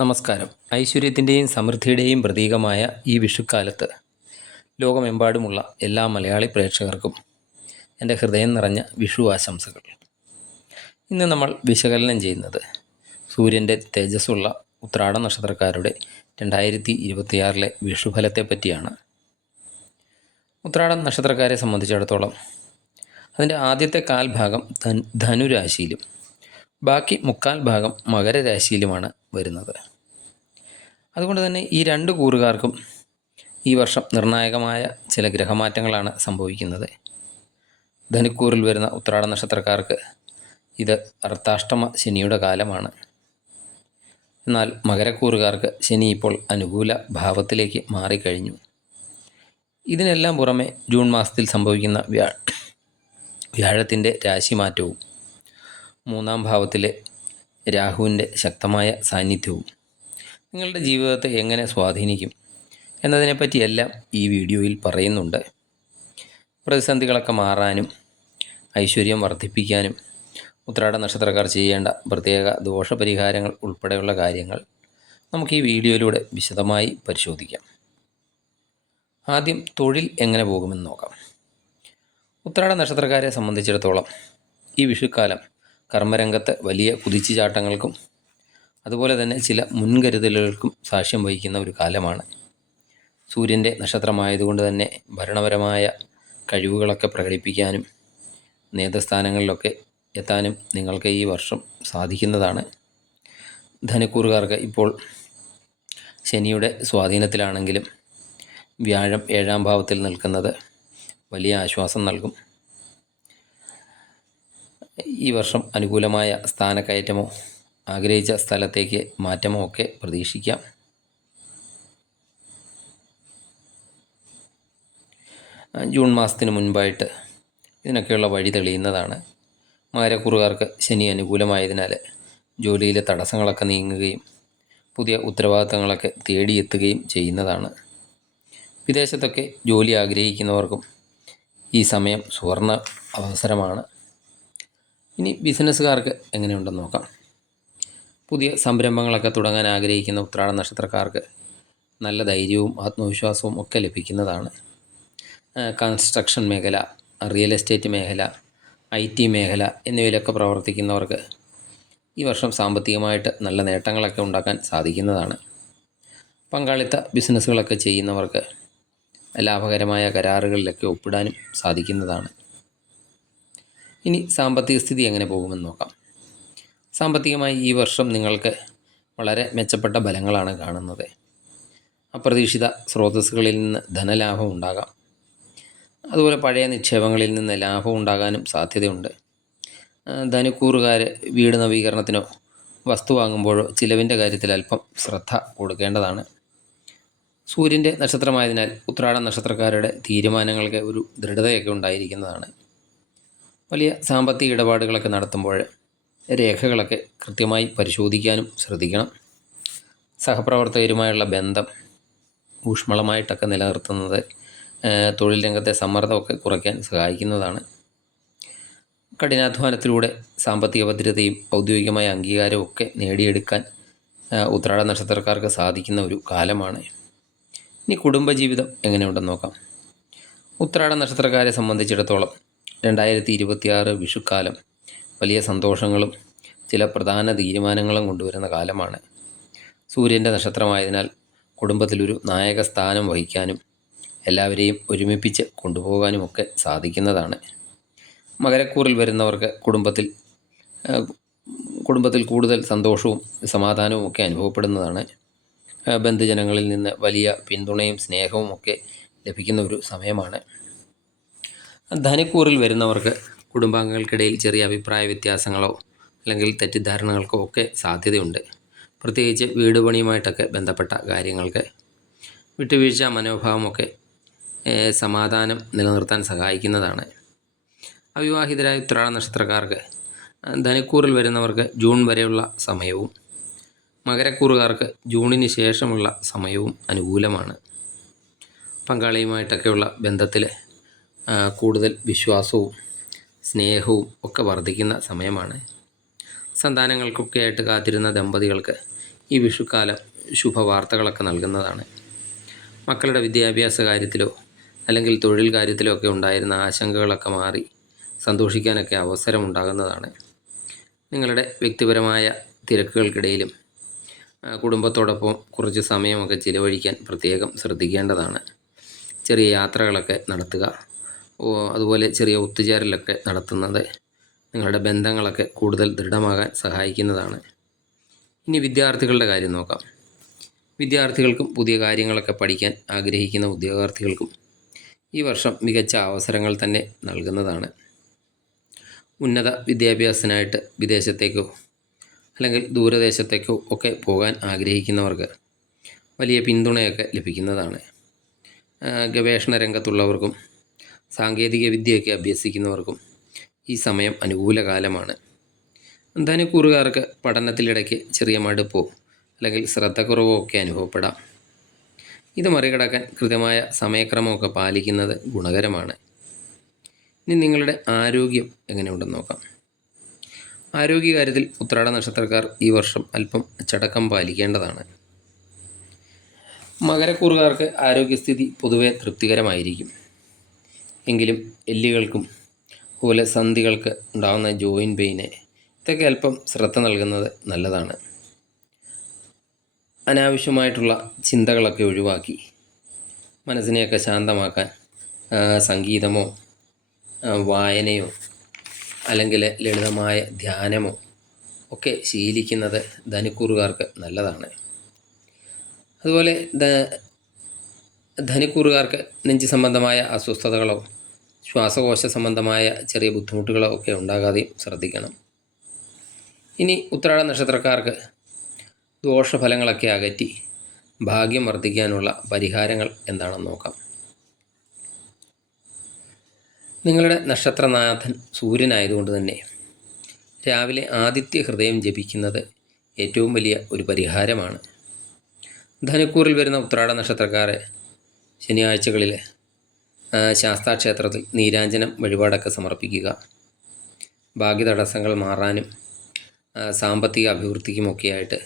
നമസ്കാരം. ഐശ്വര്യത്തിൻ്റെയും സമൃദ്ധിയുടെയും പ്രതീകമായ ഈ വിഷുക്കാലത്ത് ലോകമെമ്പാടുമുള്ള എല്ലാ മലയാളി പ്രേക്ഷകർക്കും എൻ്റെ ഹൃദയം നിറഞ്ഞ വിഷു ആശംസകൾ. ഇന്ന് നമ്മൾ വിശകലനം ചെയ്യുന്നത് സൂര്യൻ്റെ തേജസ്സുള്ള ഉത്രാട നക്ഷത്രക്കാരുടെ 2026 വിഷുഫലത്തെ പറ്റിയാണ്. ഉത്രാടം നക്ഷത്രക്കാരെ സംബന്ധിച്ചിടത്തോളം അതിൻ്റെ ആദ്യത്തെ കാൽഭാഗം ധനുരാശിയിലും ബാക്കി മുക്കാൽ ഭാഗം മകരരാശിയിലുമാണ് വരുന്നത്. അതുകൊണ്ട് തന്നെ ഈ രണ്ട് കൂറുകാർക്കും ഈ വർഷം നിർണായകമായ ചില ഗ്രഹമാറ്റങ്ങളാണ് സംഭവിക്കുന്നത്. ധനുക്കൂറിൽ വരുന്ന ഉത്രാട നക്ഷത്രക്കാർക്ക് ഇത് അർദ്ധാഷ്ടമ ശനിയുടെ കാലമാണ്. എന്നാൽ മകരക്കൂറുകാർക്ക് ശനി ഇപ്പോൾ അനുകൂല ഭാവത്തിലേക്ക് മാറിക്കഴിഞ്ഞു. ഇതിനെല്ലാം പുറമെ ജൂൺ മാസത്തിൽ സംഭവിക്കുന്ന വ്യാഴത്തിൻ്റെ രാശിമാറ്റവും മൂന്നാം ഭാവത്തിലെ രാഹുവിൻ്റെ ശക്തമായ സാന്നിധ്യവും നിങ്ങളുടെ ജീവിതത്തെ എങ്ങനെ സ്വാധീനിക്കും എന്നതിനെപ്പറ്റിയെല്ലാം ഈ വീഡിയോയിൽ പറയുന്നുണ്ട്. പ്രതിസന്ധികളൊക്കെ മാറാനും ഐശ്വര്യം വർദ്ധിപ്പിക്കാനും ഉത്രാട നക്ഷത്രക്കാർ ചെയ്യേണ്ട പ്രത്യേക ദോഷപരിഹാരങ്ങൾ ഉൾപ്പെടെയുള്ള കാര്യങ്ങൾ നമുക്ക് ഈ വീഡിയോയിലൂടെ വിശദമായി പരിശോധിക്കാം. ആദ്യം തൊഴിൽ എങ്ങനെ പോകുമെന്ന് നോക്കാം. ഉത്രാട നക്ഷത്രക്കാരെ സംബന്ധിച്ചിടത്തോളം ഈ വിഷുക്കാലം കർമ്മരംഗത്ത് വലിയ കുതിച്ചുചാട്ടങ്ങൾക്കും അതുപോലെ തന്നെ ചില മുൻകരുതലുകൾക്കും സാക്ഷ്യം വഹിക്കുന്ന ഒരു കാലമാണ്. സൂര്യൻ്റെ നക്ഷത്രമായതുകൊണ്ട് തന്നെ ഭരണപരമായ കഴിവുകളൊക്കെ പ്രകടിപ്പിക്കാനും നേതൃസ്ഥാനങ്ങളിലൊക്കെ എത്താനും നിങ്ങൾക്ക് ഈ വർഷം സാധിക്കുന്നതാണ്. ധനുക്കൂറുകാർക്ക് ഇപ്പോൾ ശനിയുടെ സ്വാധീനത്തിലാണെങ്കിലും വ്യാഴം 7ാം ഭാവത്തിൽ നിൽക്കുന്നത് വലിയ ആശ്വാസം നൽകും. ഈ വർഷം അനുകൂലമായ സ്ഥാനക്കയറ്റമോ ആഗ്രഹിച്ച സ്ഥലത്തേക്ക് മാറ്റമോ ഒക്കെ പ്രതീക്ഷിക്കാം. ജൂൺ മാസത്തിന് മുൻപായിട്ട് ഇതിനൊക്കെയുള്ള വഴി തെളിയുന്നതാണ്. മകരക്കൂറുകാർക്ക് ശനി അനുകൂലമായതിനാൽ ജോലിയിലെ തടസ്സങ്ങളൊക്കെ നീങ്ങുകയും പുതിയ ഉത്തരവാദിത്തങ്ങളൊക്കെ തേടിയെത്തുകയും ചെയ്യുന്നതാണ്. വിദേശത്തൊക്കെ ജോലി ആഗ്രഹിക്കുന്നവർക്കും ഈ സമയം സുവർണ്ണ അവസരമാണ്. ഇനി ബിസിനസ്സുകാർക്ക് എങ്ങനെയുണ്ടെന്ന് നോക്കാം. പുതിയ സംരംഭങ്ങളൊക്കെ തുടങ്ങാൻ ആഗ്രഹിക്കുന്ന ഉത്രാട നക്ഷത്രക്കാർക്ക് നല്ല ധൈര്യവും ആത്മവിശ്വാസവും ഒക്കെ ലഭിക്കുന്നതാണ്. കൺസ്ട്രക്ഷൻ മേഖല, റിയൽ എസ്റ്റേറ്റ് മേഖല, IT മേഖല എന്നിവയിലൊക്കെ പ്രവർത്തിക്കുന്നവർക്ക് ഈ വർഷം സാമ്പത്തികമായിട്ട് നല്ല നേട്ടങ്ങളൊക്കെ ഉണ്ടാക്കാൻ സാധിക്കുന്നതാണ്. പങ്കാളിത്ത ബിസിനസ്സുകളൊക്കെ ചെയ്യുന്നവർക്ക് ലാഭകരമായ കരാറുകളിലൊക്കെ ഒപ്പിടാനും സാധിക്കുന്നതാണ്. ഇനി സാമ്പത്തിക സ്ഥിതി എങ്ങനെ പോകുമെന്ന് നോക്കാം. സാമ്പത്തികമായി ഈ വർഷം നിങ്ങൾക്ക് വളരെ മെച്ചപ്പെട്ട ഫലങ്ങളാണ് കാണുന്നത്. അപ്രതീക്ഷിത സ്രോതസ്സുകളിൽ നിന്ന് ധനലാഭം ഉണ്ടാകാം. അതുപോലെ പഴയ നിക്ഷേപങ്ങളിൽ നിന്ന് ലാഭം ഉണ്ടാകാനും സാധ്യതയുണ്ട്. ധനുക്കൂറുകാർ വീട് നവീകരണത്തിനോ വസ്തു വാങ്ങുമ്പോഴോ ചിലവിൻ്റെ കാര്യത്തിൽ അല്പം ശ്രദ്ധ കൊടുക്കേണ്ടതാണ്. സൂര്യൻ്റെ നക്ഷത്രമായതിനാൽ ഉത്രാട നക്ഷത്രക്കാരുടെ തീരുമാനങ്ങൾക്ക് ഒരു ദൃഢതയൊക്കെ ഉണ്ടായിരിക്കുന്നതാണ്. വലിയ സാമ്പത്തിക ഇടപാടുകളൊക്കെ നടത്തുമ്പോൾ രേഖകളൊക്കെ കൃത്യമായി പരിശോധിക്കാനും ശ്രദ്ധിക്കണം. സഹപ്രവർത്തകരുമായുള്ള ബന്ധം ഊഷ്മളമായിട്ടൊക്കെ നിലനിർത്തുന്നത് തൊഴിൽ രംഗത്തെ സമ്മർദ്ദമൊക്കെ കുറയ്ക്കാൻ സഹായിക്കുന്നതാണ്. കഠിനാധ്വാനത്തിലൂടെ സാമ്പത്തിക ഭദ്രതയും ഔദ്യോഗികമായ അംഗീകാരവും ഒക്കെ നേടിയെടുക്കാൻ ഉത്രാട നക്ഷത്രക്കാർക്ക് സാധിക്കുന്ന ഒരു കാലമാണ്. ഇനി കുടുംബജീവിതം എങ്ങനെയുണ്ടെന്ന് നോക്കാം. ഉത്രാട നക്ഷത്രക്കാരെ സംബന്ധിച്ചിടത്തോളം 2026 വിഷുക്കാലം വലിയ സന്തോഷങ്ങളും ചില പ്രധാന തീരുമാനങ്ങളും കൊണ്ടുവരുന്ന കാലമാണ്. സൂര്യൻ്റെ നക്ഷത്രമായതിനാൽ കുടുംബത്തിലൊരു നായക സ്ഥാനം വഹിക്കാനും എല്ലാവരെയും ഒരുമിപ്പിച്ച് കൊണ്ടുപോകാനുമൊക്കെ സാധിക്കുന്നതാണ്. മകരക്കൂറിൽ വരുന്നവർക്ക് കുടുംബത്തിൽ കൂടുതൽ സന്തോഷവും സമാധാനവും ഒക്കെ അനുഭവപ്പെടുന്നതാണ്. ബന്ധുജനങ്ങളിൽ നിന്ന് വലിയ പിന്തുണയും സ്നേഹവും ഒക്കെ ലഭിക്കുന്ന ഒരു സമയമാണ്. ധനുക്കൂറിൽ വരുന്നവർക്ക് കുടുംബാംഗങ്ങൾക്കിടയിൽ ചെറിയ അഭിപ്രായ വ്യത്യാസങ്ങളോ അല്ലെങ്കിൽ തെറ്റിദ്ധാരണകൾക്കോ ഒക്കെ സാധ്യതയുണ്ട്. പ്രത്യേകിച്ച് വീട് പണിയുമായിട്ടൊക്കെ ബന്ധപ്പെട്ട കാര്യങ്ങൾക്ക് വിട്ടുവീഴ്ച മനോഭാവമൊക്കെ സമാധാനം നിലനിർത്താൻ സഹായിക്കുന്നതാണ്. അവിവാഹിതരായ ഉത്രാട നക്ഷത്രക്കാർക്ക് ധനുക്കൂറിൽ വരുന്നവർക്ക് ജൂൺ വരെയുള്ള സമയവും മകരക്കൂറുകാർക്ക് ജൂണിന് ശേഷമുള്ള സമയവും അനുകൂലമാണ്. പങ്കാളിയുമായിട്ടൊക്കെയുള്ള ബന്ധത്തിൽ കൂടുതൽ വിശ്വാസവും സ്നേഹവും ഒക്കെ വർദ്ധിക്കുന്ന സമയമാണ്. സന്താനങ്ങൾക്കൊക്കെ ആയിട്ട് കാത്തിരുന്ന ദമ്പതികൾക്ക് ഈ വിഷുക്കാലം ശുഭവാർത്തകളൊക്കെ നൽകുന്നതാണ്. മക്കളുടെ വിദ്യാഭ്യാസ കാര്യത്തിലോ അല്ലെങ്കിൽ തൊഴിൽ കാര്യത്തിലോ ഒക്കെ ഉണ്ടായിരുന്ന ആശങ്കകളൊക്കെ മാറി സന്തോഷിക്കാനൊക്കെ അവസരമുണ്ടാകുന്നതാണ്. നിങ്ങളുടെ വ്യക്തിപരമായ തിരക്കുകൾക്കിടയിലും കുടുംബത്തോടൊപ്പം കുറച്ച് സമയമൊക്കെ ചിലവഴിക്കാൻ പ്രത്യേകം ശ്രദ്ധിക്കേണ്ടതാണ്. ചെറിയ യാത്രകളൊക്കെ നടത്തുക, അതുപോലെ ചെറിയ ഒത്തുചേരലൊക്കെ നടത്തുന്നത് നിങ്ങളുടെ ബന്ധങ്ങളൊക്കെ കൂടുതൽ ദൃഢമാകാൻ സഹായിക്കുന്നതാണ്. ഇനി വിദ്യാർത്ഥികളുടെ കാര്യം നോക്കാം. വിദ്യാർത്ഥികൾക്കും പുതിയ കാര്യങ്ങളൊക്കെ പഠിക്കാൻ ആഗ്രഹിക്കുന്ന ഉദ്യോഗാർത്ഥികൾക്കും ഈ വർഷം മികച്ച അവസരങ്ങൾ തന്നെ നൽകുന്നതാണ്. ഉന്നത വിദ്യാഭ്യാസത്തിനായിട്ട് വിദേശത്തേക്കോ അല്ലെങ്കിൽ ദൂരദേശത്തേക്കോ ഒക്കെ പോകാൻ ആഗ്രഹിക്കുന്നവർക്ക് വലിയ പിന്തുണയൊക്കെ ലഭിക്കുന്നതാണ്. ഗവേഷണ രംഗത്തുള്ളവർക്കും സാങ്കേതിക വിദ്യയൊക്കെ അഭ്യസിക്കുന്നവർക്കും ഈ സമയം അനുകൂല കാലമാണ്. ധനുക്കൂറുകാർക്ക് പഠനത്തിലിടയ്ക്ക് ചെറിയ മടുപ്പോ അല്ലെങ്കിൽ ശ്രദ്ധക്കുറവോ ഒക്കെ അനുഭവപ്പെടാം. ഇത് മറികടക്കാൻ കൃത്യമായ സമയക്രമമൊക്കെ പാലിക്കുന്നത് ഗുണകരമാണ്. ഇനി നിങ്ങളുടെ ആരോഗ്യം എങ്ങനെയുണ്ടെന്ന് നോക്കാം. ആരോഗ്യകാര്യത്തിൽ ഉത്രാട നക്ഷത്രക്കാർ ഈ വർഷം അല്പം അച്ചടക്കം പാലിക്കേണ്ടതാണ്. മകരക്കൂറുകാർക്ക് ആരോഗ്യസ്ഥിതി പൊതുവെ തൃപ്തികരമായിരിക്കും. എങ്കിലും എല്ലുകൾക്കും അതുപോലെ സന്ധികൾക്ക് ഉണ്ടാകുന്ന ജോയിൻറ്റ് പെയിന് ഇതൊക്കെ അല്പം ശ്രദ്ധ നൽകുന്നത് നല്ലതാണ്. അനാവശ്യമായിട്ടുള്ള ചിന്തകളൊക്കെ ഒഴിവാക്കി മനസ്സിനെയൊക്കെ ശാന്തമാക്കാൻ സംഗീതമോ വായനയോ അല്ലെങ്കിൽ ലളിതമായ ധ്യാനമോ ഒക്കെ ശീലിക്കുന്നത് ധനുക്കൂറുകാർക്ക് നല്ലതാണ്. അതുപോലെ ധനുക്കൂറുകാർക്ക് നെഞ്ച് സംബന്ധമായ അസ്വസ്ഥതകളോ ശ്വാസകോശ സംബന്ധമായ ചെറിയ ബുദ്ധിമുട്ടുകളോ ഒക്കെ ഉണ്ടാകാതെയും ശ്രദ്ധിക്കണം. ഇനി ഉത്രാട നക്ഷത്രക്കാർക്ക് ദോഷഫലങ്ങളൊക്കെ അകറ്റി ഭാഗ്യം വർദ്ധിക്കാനുള്ള പരിഹാരങ്ങൾ എന്താണെന്ന് നോക്കാം. നിങ്ങളുടെ നക്ഷത്രനാഥൻ സൂര്യനായതുകൊണ്ട് തന്നെ രാവിലെ ആദിത്യ ഹൃദയം ജപിക്കുന്നത് ഏറ്റവും വലിയ ഒരു പരിഹാരമാണ്. ധനുക്കൂറിൽ വരുന്ന ഉത്രാട നക്ഷത്രക്കാരെ ശനിയാഴ്ചകളിൽ ശാസ്താക്ഷേത്രത്തിൽ നീരാഞ്ജനം വഴിപാടൊക്കെ സമർപ്പിക്കുക. ഭാഗ്യതടസ്സങ്ങൾ മാറാനും സാമ്പത്തിക അഭിവൃദ്ധിക്കുമൊക്കെയായിട്ട്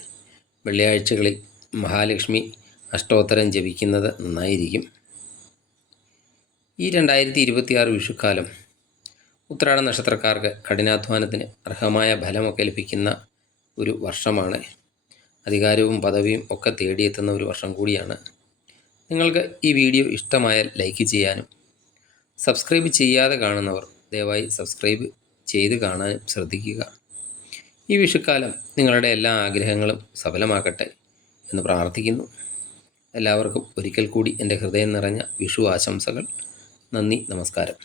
വെള്ളിയാഴ്ചകളിൽ മഹാലക്ഷ്മി അഷ്ടോത്തരം ജപിക്കുന്നത് നന്നായിരിക്കും. ഈ 2026 വിഷുക്കാലം ഉത്രാട നക്ഷത്രക്കാർക്ക് കഠിനാധ്വാനത്തിന് അർഹമായ ഫലമൊക്കെ ലഭിക്കുന്ന ഒരു വർഷമാണ്. അധികാരവും പദവിയും ഒക്കെ തേടിയെത്തുന്ന ഒരു വർഷം കൂടിയാണ്. നിങ്ങൾക്ക് ഈ വീഡിയോ ഇഷ്ടമായാൽ ലൈക്ക് ചെയ്യാനും സബ്സ്ക്രൈബ് ചെയ്യാതെ കാണുന്നവർ ദയവായി സബ്സ്ക്രൈബ് ചെയ്ത് കാണാനും ശ്രദ്ധിക്കുക. ഈ വിഷുക്കാലം നിങ്ങളുടെ എല്ലാ ആഗ്രഹങ്ങളും സഫലമാക്കട്ടെ എന്ന് പ്രാർത്ഥിക്കുന്നു. എല്ലാവർക്കും ഒരിക്കൽ കൂടി എൻ്റെ ഹൃദയം നിറഞ്ഞ വിഷു ആശംസകൾ. നന്ദി, നമസ്കാരം.